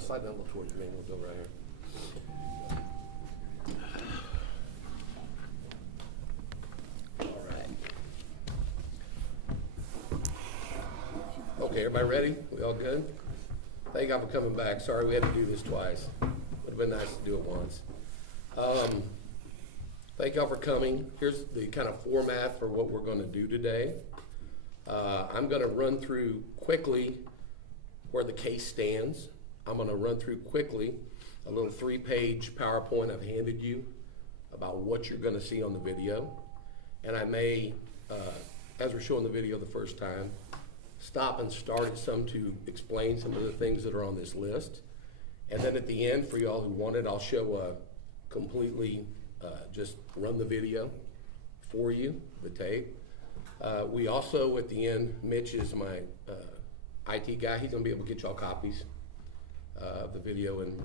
slide down a little towards me, we'll go right here. All right. Okay, everybody ready? We all good? Thank y'all for coming back. Sorry we had to do this twice. Would have been nice to do it once. Thank y'all for coming. Here's the kind of format for what we're going to do today. I'm going to run through quickly where the case stands. I'm going to run through quickly a little 3-page PowerPoint I've handed you about what you're going to see on the video. And I may, as we're showing the video the first time, stop and start at some to explain some of the things that are on this list. And then at the end, for y'all who want it, I'll show a completely, just run the video for you, the tape. We also, at the end, Mitch is my IT guy. He's gonna be able to get y'all copies of the video, and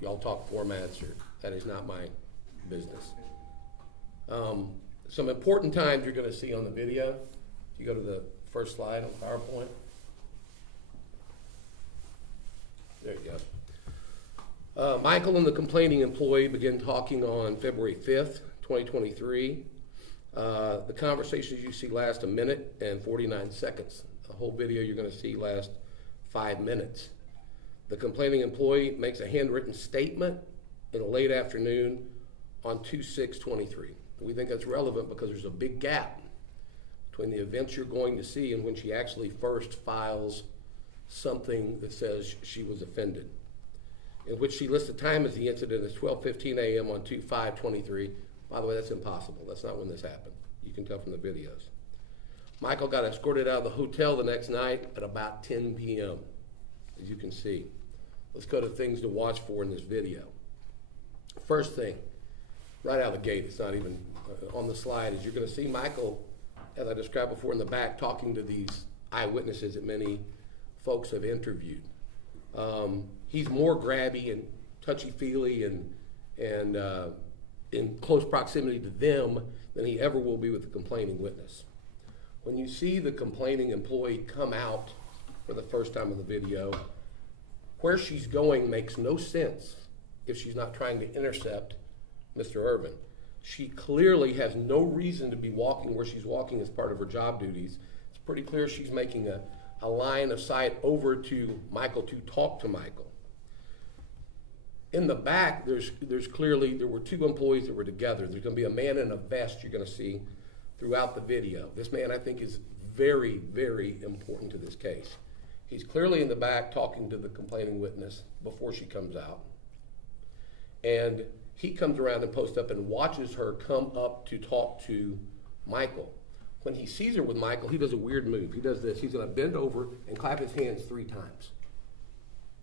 y'all talk formats, or that is not my business. Some important times you're gonna see on the video. If you go to the first slide on PowerPoint. There you go. Michael and the complaining employee began talking on February 5th, 2023. The conversations you see last 1 minute and 49 seconds. The whole video you're going to see last 5 minutes. The complaining employee makes a handwritten statement in the late afternoon on 2/6/23. We think that's relevant because there's a big gap between the events you're going to see and when she actually first files something that says she was offended, in which she lists the time as the incident as 12:15 a.m. on 2/5/23. By the way, that's impossible. That's not when this happened. You can tell from the videos. Michael got escorted out of the hotel the next night at about 10 p.m., as you can see. Let's go to things to watch for in this video. First thing, right out of the gate, it's not even on the slide, is you're going to see Michael, as I described before, in the back talking to these eyewitnesses that many folks have interviewed. He's more grabby and touchy-feely and in close proximity to them than he ever will be with the complaining witness. When you see the complaining employee come out for the first time in the video, where she's going makes no sense if she's not trying to intercept Mr. Irvin. She clearly has no reason to be walking where she's walking as part of her job duties. It's pretty clear she's making a line of sight over to Michael to talk to Michael. In the back, there were 2 employees that were together. There's going to be a man in a vest you're going to see throughout the video. This man, I think, is very, very important to this case. He's clearly in the back talking to the complaining witness before she comes out. And he comes around and posts up and watches her come up to talk to Michael. When he sees her with Michael, he does a weird move. He does this. He's going to bend over and clap his hands 3 times.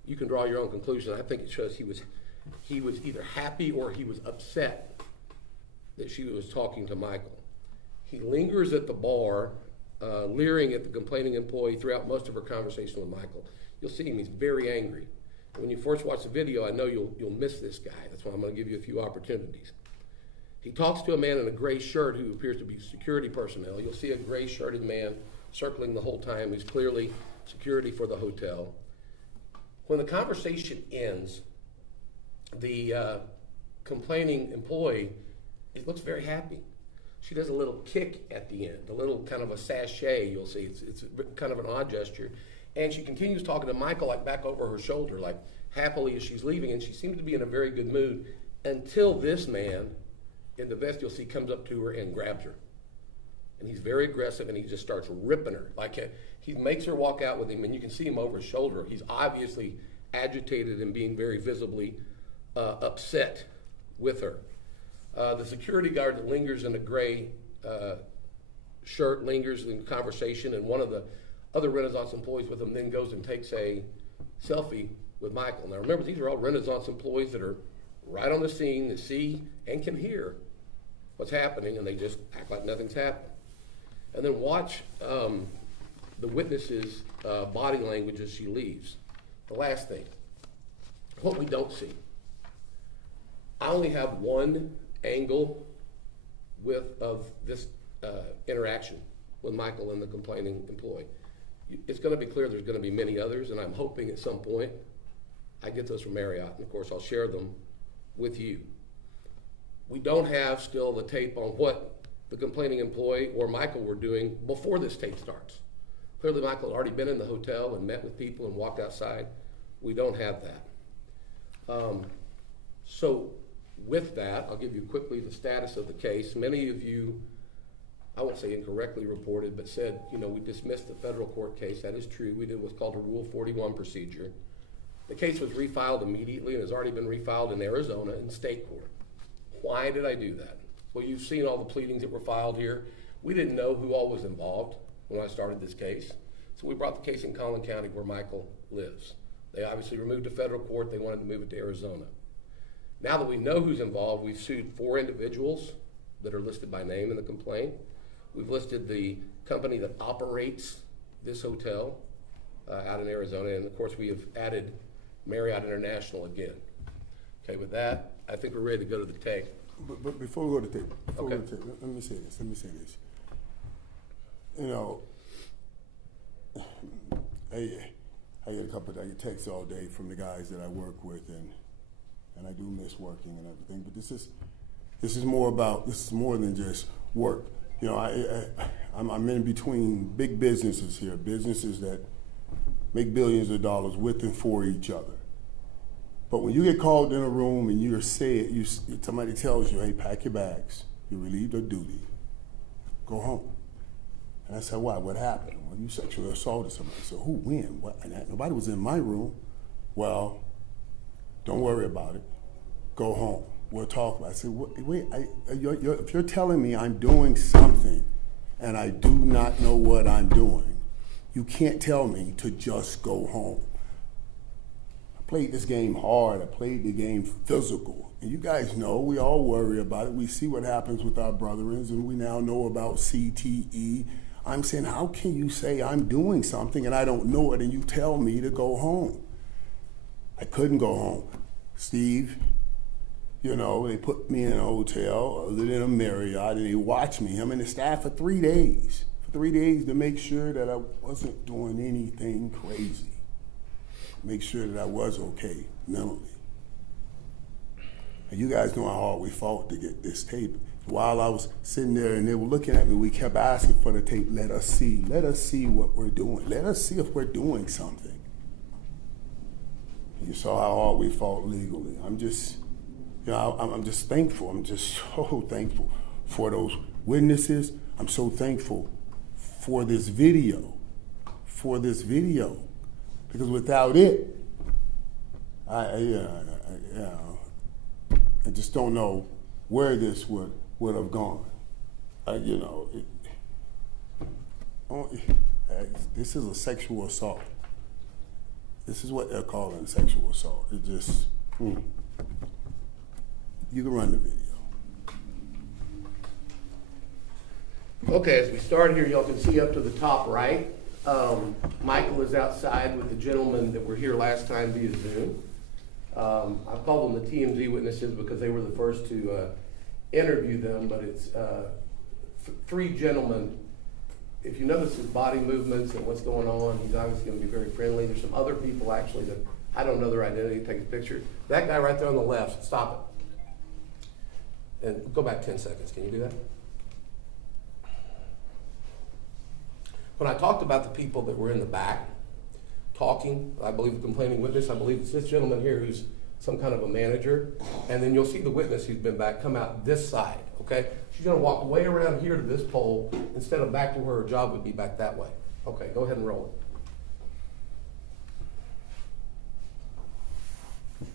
You can draw your own conclusion. I think it shows he was either happy or he was upset that she was talking to Michael. He lingers at the bar, leering at the complaining employee throughout most of her conversation with Michael. You'll see him, he's very angry. When you first watch the video, I know you'll miss this guy. That's why I'm going to give you a few opportunities. He talks to a man in a gray shirt who appears to be security personnel. You'll see a gray shirted man circling the whole time. He's clearly security for the hotel. When the conversation ends, the complaining employee, it looks very happy. She does a little kick at the end, a little kind of a sachet, you'll see. It's kind of an odd gesture. And she continues talking to Michael, like back over her shoulder, like happily as she's leaving, and she seems to be in a very good mood until this man in the vest, you'll see, comes up to her and grabs her. And he's very aggressive, and he just starts ripping her. Like he makes her walk out with him, and you can see him over his shoulder. He's obviously agitated and being very visibly upset with her. The security guard that lingers in a gray shirt lingers in conversation, and one of the other Renaissance employees with him then goes and takes a selfie with Michael. Now remember, these are all Renaissance employees that are right on the scene, that see and can hear what's happening, and they just act like nothing's happened. And then watch the witness's body language as she leaves. The last thing, what we don't see. I only have one angle of this interaction with Michael and the complaining employee. It's going to be clear there's going to be many others, and I'm hoping at some point I get those from Marriott, and of course I'll share them with you. We don't have still the tape on what the complaining employee or Michael were doing before this tape starts. Clearly Michael had already been in the hotel and met with people and walked outside. We don't have that. So with that, I'll give you quickly the status of the case. Many of you, I won't say incorrectly reported, but said, we dismissed the federal court case. That is true. We did what's called a Rule 41 procedure. The case was refiled immediately and has already been refiled in Arizona in state court. Why did I do that? Well, you've seen all the pleadings that were filed here. We didn't know who all was involved when I started this case. So we brought the case in Collin County where Michael lives. They obviously removed to federal court. They wanted to move it to Arizona. Now that we know who's involved, we've sued 4 individuals that are listed by name in the complaint. We've listed the company that operates this hotel out in Arizona. And of course, we have added Marriott International again. Okay, with that, I think we're ready to go to the tape. But before we go to the tape, let me say this. I get a couple I get texts all day from the guys that I work with, and I do miss working and everything. But this is more than just work. I'm in between big businesses here, businesses that make billions of dollars with and for each other. But when you get called in a room and somebody tells you, hey, pack your bags, you're relieved of duty, go home. And I said, why? What happened? Well, you sexually assaulted somebody. I said, who, when? What? And nobody was in my room. Well, don't worry about it. Go home. We'll talk about it. I said, wait, if you're telling me I'm doing something and I do not know what I'm doing, you can't tell me to just go home. I played this game hard. I played the game physical. And you guys know, we all worry about it. We see what happens with our brethren, and we now know about CTE. I'm saying, how can you say I'm doing something and I don't know it and you tell me to go home? I couldn't go home. Steve, they put me in a hotel other than a Marriott, and they watched me, him and the staff, for 3 days. For 3 days to make sure that I wasn't doing anything crazy. Make sure that I was okay mentally. And you guys know how hard we fought to get this tape. While I was sitting there and they were looking at me, we kept asking for the tape. Let us see what we're doing. Let us see if we're doing something. You saw how hard we fought legally. I'm just thankful. I'm just so thankful for those witnesses. I'm so thankful for this video. Because without it, I just don't know where this would have gone. This is a sexual assault. This is what they're calling sexual assault. It just, you can run the video. Okay, as we start here, y'all can see up to the top right, Michael is outside with the gentleman that were here last time via Zoom. I've called them the TMZ witnesses because they were the first to interview them, but it's 3 gentlemen. If you notice his body movements and what's going on, he's obviously going to be very friendly. There's some other people actually that I don't know their identity. Take a picture. That guy right there on the left, stop it. And go back 10 seconds. Can you do that? When I talked about the people that were in the back talking, I believe the complaining witness, I believe it's this gentleman here who's some kind of a manager, and then you'll see the witness who's been back come out this side, okay? She's gonna walk way around here to this pole instead of back to where her job would be back that way. Okay, go ahead and roll it.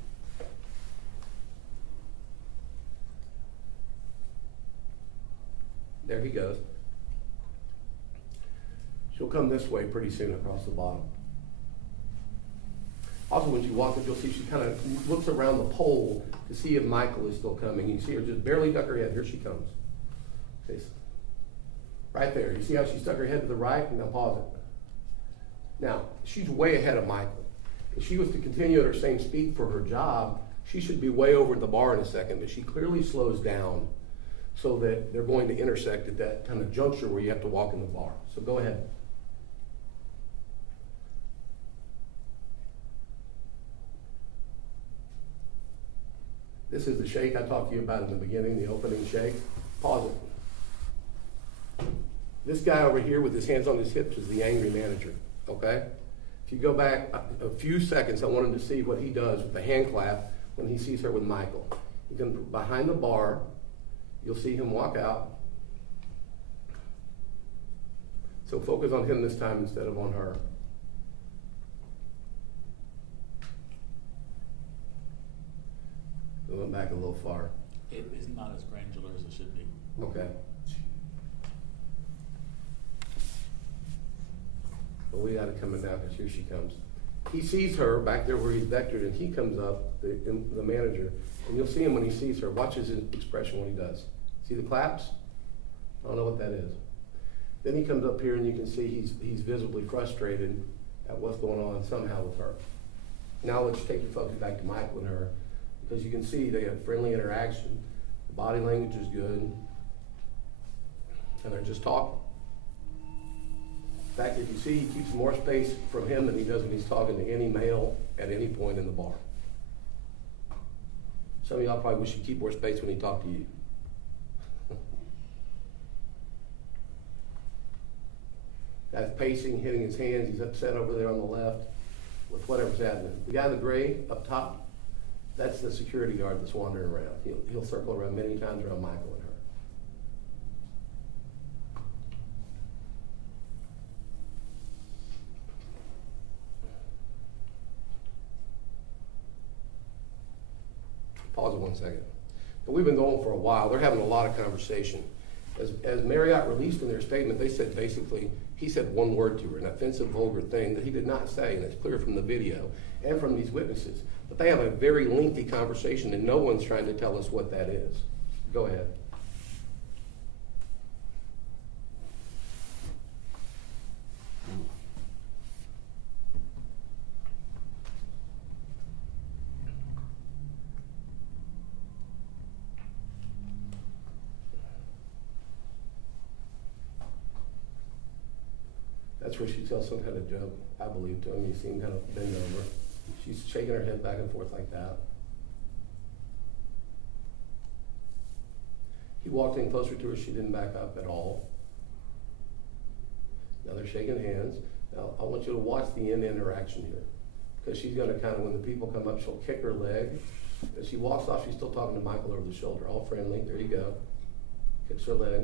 There he goes. She'll come this way pretty soon across the bottom. Also, when she walks up, you'll see she kind of looks around the pole to see if Michael is still coming. You see her just barely duck her head. Here she comes. Okay. Right there. You see how she stuck her head to the right? Now pause it. Now, she's way ahead of Michael. If she was to continue at her same speed for her job, she should be way over at the bar in a second, but she clearly slows down so that they're going to intersect at that kind of juncture where you have to walk in the bar. So go ahead. This is the shake I talked to you about in the beginning, the opening shake. Pause it. This guy over here with his hands on his hips is the angry manager, okay? If you go back a few seconds, I want him to see what he does with the hand clap when he sees her with Michael. He's going behind the bar. You'll see him walk out. So focus on him this time instead of on her. We went back a little far. It is not as granular as it should be. Okay. But we got it coming down because here she comes. He sees her back there where he's vectored, and he comes up, the manager, and you'll see him when he sees her. Watch his expression when he does. See the claps? I don't know what that is. Then he comes up here, and you can see he's visibly frustrated at what's going on somehow with her. Now let's take your focus back to Michael and her, because you can see they have friendly interaction. The body language is good, and they're just talking. In fact, if you see, he keeps more space from him than he does when he's talking to any male at any point in the bar. Some of y'all probably wish he'd keep more space when he talked to you. Guy's pacing, hitting his hands. He's upset over there on the left with whatever's happening. The guy in the gray up top, that's the security guard that's wandering around. He'll circle around many times around Michael and her. Pause it 1 second. But we've been going for a while. They're having a lot of conversation. As Marriott released in their statement, they said basically, he said one word to her, an offensive, vulgar thing that he did not say, and it's clear from the video and from these witnesses. But they have a very lengthy conversation, and no one's trying to tell us what that is. Go ahead. That's where she tells some kind of joke, I believe, to him. You see him kind of bend over. She's shaking her head back and forth like that. He walked in closer to her. She didn't back up at all. Now they're shaking hands. Now I want you to watch the end interaction here, because she's going to kind of, when the people come up, she'll kick her leg. As she walks off, she's still talking to Michael over the shoulder, all friendly. There you go. Kicks her leg.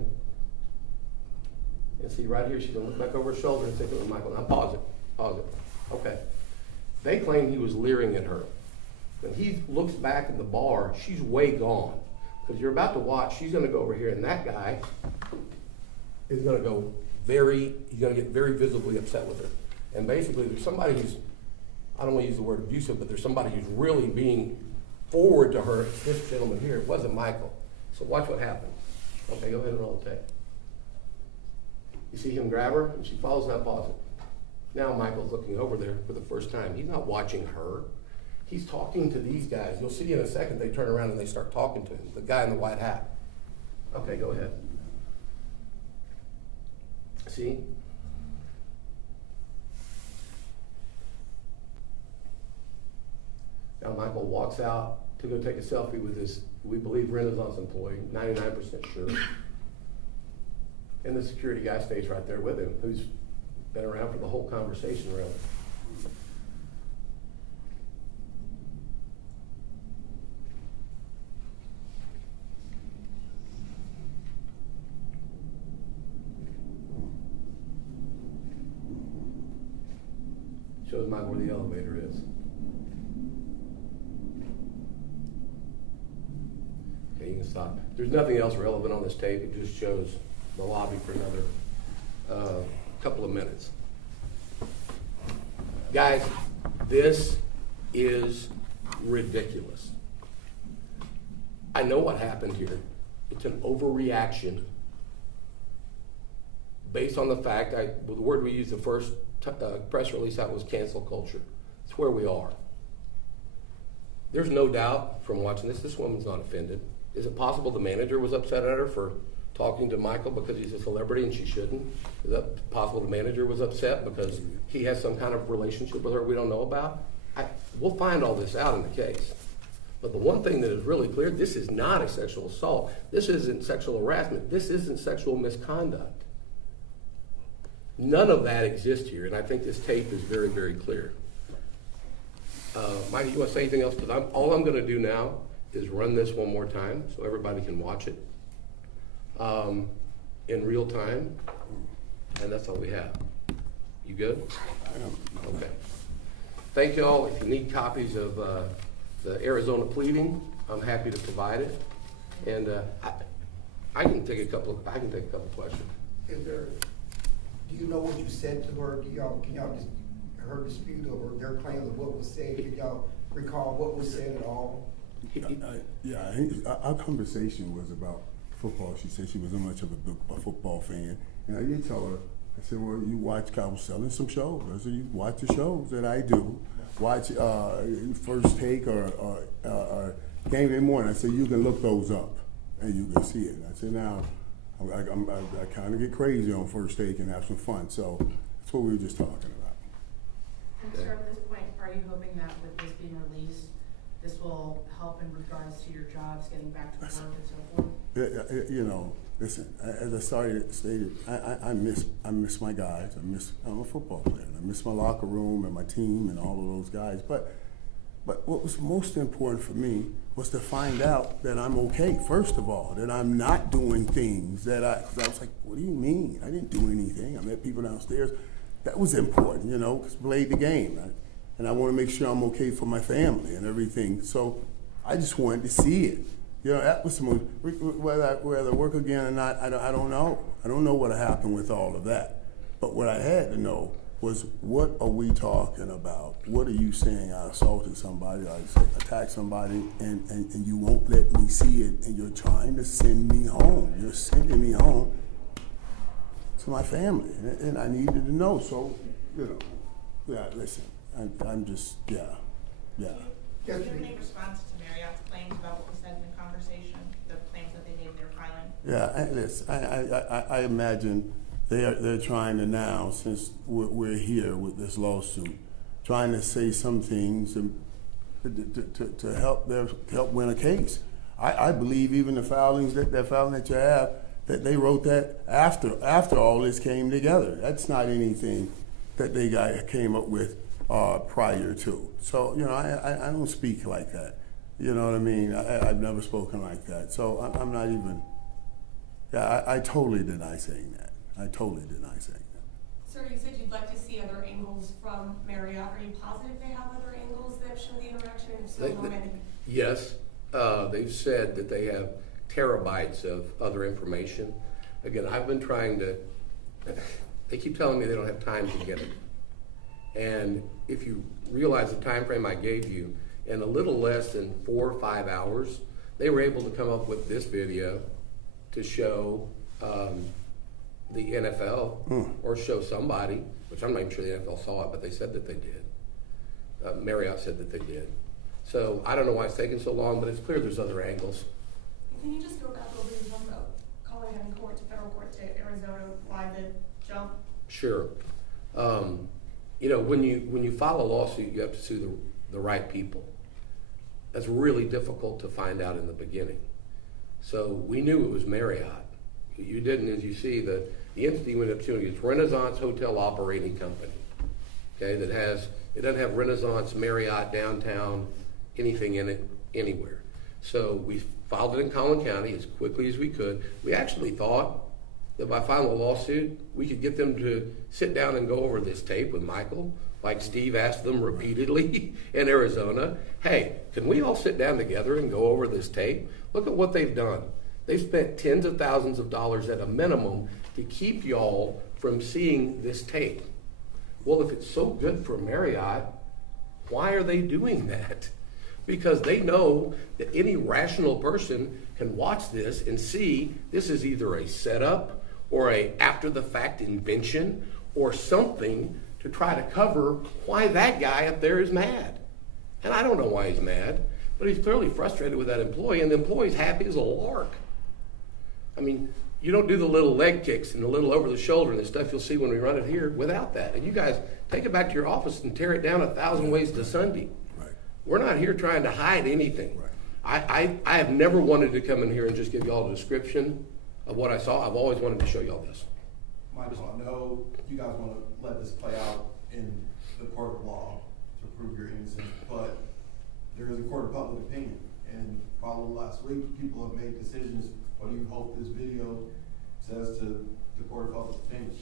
And see right here, she's gonna look back over her shoulder and say to Michael, now pause it. Okay. They claim he was leering at her. When he looks back in the bar, she's way gone. Because you're about to watch, she's gonna go over here, and that guy is gonna he's gonna get very visibly upset with her. And basically, there's somebody who's, I don't wanna use the word abusive, but there's somebody who's really being forward to her. It's this gentleman here. It wasn't Michael. So watch what happens. Okay, go ahead and roll the tape. You see him grab her, and she follows that pause it. Now Michael's looking over there for the first time. He's not watching her. He's talking to these guys. You'll see in a second they turn around and they start talking to him, the guy in the white hat. Okay, go ahead. See? Now Michael walks out to go take a selfie with this, we believe, Renaissance employee, 99% sure. And the security guy stays right there with him, who's been around for the whole conversation, really. Shows Mike where the elevator is. Okay, you can stop. There's nothing else relevant on this tape. It just shows the lobby for another couple of minutes. Guys, this is ridiculous. I know what happened here. It's an overreaction based on the fact, the word we used the first press release out was cancel culture. It's where we are. There's no doubt from watching this woman's not offended. Is it possible the manager was upset at her for talking to Michael because he's a celebrity and she shouldn't? Is that possible the manager was upset because he has some kind of relationship with her we don't know about? We'll find all this out in the case. But the one thing that is really clear, this is not a sexual assault. This isn't sexual harassment. This isn't sexual misconduct. None of that exists here, and I think this tape is very, very clear. Mike, you want to say anything else? Because all I'm going to do now is run this one more time so everybody can watch it in real time, and that's all we have. You good? Okay. Thank you all. If you need copies of the Arizona pleading, I'm happy to provide it, and I can take a couple questions. Do you know what you said to her? Can y'all just her dispute over their claims of what was said? Can y'all recall what was said at all? Our conversation was about football. She said she wasn't much of a football fan, and I did tell her. I said, "Well, you watch. I was selling some shows. I said, you watch the shows that I do. Watch First Take or Game Day Morning. I said you can look those up and you can see it." And I said, "Now, I kind of get crazy on First Take and have some fun." So that's what we were just talking about. And sir, at this point, are you hoping that with this being released, this will help in regards to your jobs, getting back to work and so forth? You know, listen. As I stated, I miss my guys. I'm a football player. And I miss my locker room and my team and all of those guys. But what was most important for me was to find out that I'm okay. First of all, that I'm not doing things that I was like, what do you mean? I didn't do anything. I met people downstairs. That was important, you know, because I played the game. And I want to make sure I'm okay for my family and everything. So I just wanted to see it. You know, that was the most, whether I work again or not, I don't know. I don't know what happened with all of that. But what I had to know was, what are we talking about? What are you saying? I assaulted somebody, I attacked somebody, and you won't let me see it, and you're trying to send me home. You're sending me home to my family, and I needed to know. So, you know, yeah, listen, I'm just, yeah. Do you have any response to Marriott's claims about what was said in the conversation, the claims that they made in their filing? Yeah, listen, I imagine they're trying to now, since we're here with this lawsuit, trying to say some things to help win a case. I believe even the filings that filing that you have, that they wrote that after all this came together. That's not anything that they came up with prior to. So, you know, I don't speak like that. You know what I mean? I've never spoken like that. So I'm not even, I totally deny saying that. I totally deny saying that. Sir, you said you'd like to see other angles from Marriott. Are you positive they have other angles that show the interaction? If so, how many? Yes. They've said that they have terabytes of other information. Again, I've been trying to, they keep telling me they don't have time to get it. And if you realize the time frame I gave you, in a little less than 4 or 5 hours, they were able to come up with this video to show the NFL or show somebody, which I'm not even sure the NFL saw it, but they said that they did. Marriott said that they did. So I don't know why it's taking so long, but it's clear there's other angles. Can you just go back over your talk about calling heaven court to federal court to Arizona, why the jump? Sure. You know, when you file a lawsuit, you have to sue the right people. That's really difficult to find out in the beginning. So we knew it was Marriott. You didn't, as you see, the entity we ended up suing is Renaissance Hotel Operating Company. Okay, it doesn't have Renaissance, Marriott, downtown, anything in it anywhere. So we filed it in Collin County as quickly as we could. We actually thought that by filing a lawsuit, we could get them to sit down and go over this tape with Michael, like Steve asked them repeatedly in Arizona. Hey, can we all sit down together and go over this tape? Look at what they've done. They've spent tens of thousands of dollars at a minimum to keep y'all from seeing this tape. Well, if it's so good for Marriott, why are they doing that? Because they know that any rational person can watch this and see this is either a setup or a after-the-fact invention or something to try to cover why that guy up there is mad. And I don't know why he's mad, but he's clearly frustrated with that employee, and the employee's happy as a lark. I mean, you don't do the little leg kicks and the little over the shoulder and the stuff you'll see when we run it here without that. And you guys take it back to your office and tear it down 1,000 ways to Sunday. Right. We're not here trying to hide anything. Right. I have never wanted to come in here and just give y'all a description of what I saw. I've always wanted to show y'all this. Michael, I know you guys want to let this play out in the court of law to prove your innocence, but there is a court of public opinion. And following last week, people have made decisions. What do you hope this video says to the court of public opinion?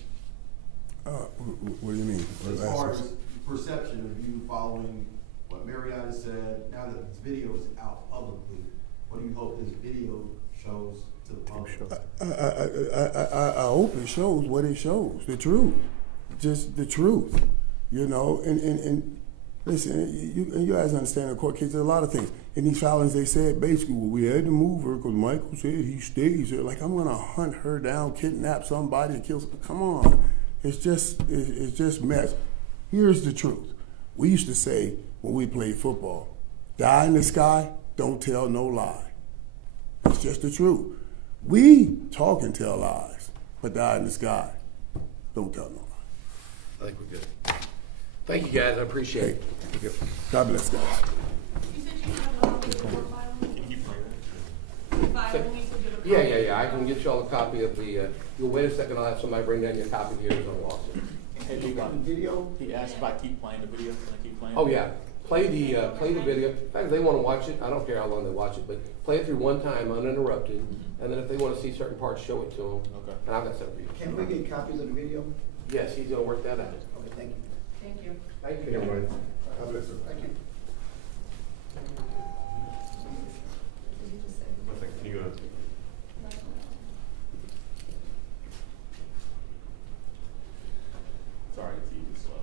What do you mean? As far as perception of you following what Marriott has said, now that this video is out publicly, what do you hope this video shows to the public? I hope it shows what it shows, the truth, just the truth, you know. And listen, you guys understand the court case. There's a lot of things in these filings. They said basically, well, we had to move her because Michael said he stays here. Like, I'm gonna hunt her down, kidnap somebody, and kill. Come on, it's just mess. Here's the truth. We used to say when we played football, die in the sky, don't tell no lie. It's just the truth. We talk and tell lies, but die in the sky, don't tell no lie. I think we're good. Thank you, guys. I appreciate it. Thank you. God bless, guys. You said you have a copy of the court filing? Can you play that? The filing, you said you have a copy? Yeah. I can get y'all a copy of the, you'll wait a second, I'll have somebody bring down your copy of the Arizona lawsuit. Hey, You got the video? he asked if I keep playing the video. Can I keep playing? Oh, yeah. Play the video. In fact, if they want to watch it, I don't care how long they watch it, but play it through one time uninterrupted. And then if they want to see certain parts, show it to them. Okay. And I've got something for you. Can we get copies of the video? Yes, he's going to work that out. Okay, thank you. Thank you. Thank you, everybody. God bless her. Thank you. Did you just say? Can you go? Sorry, the TV's slow.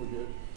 We're good.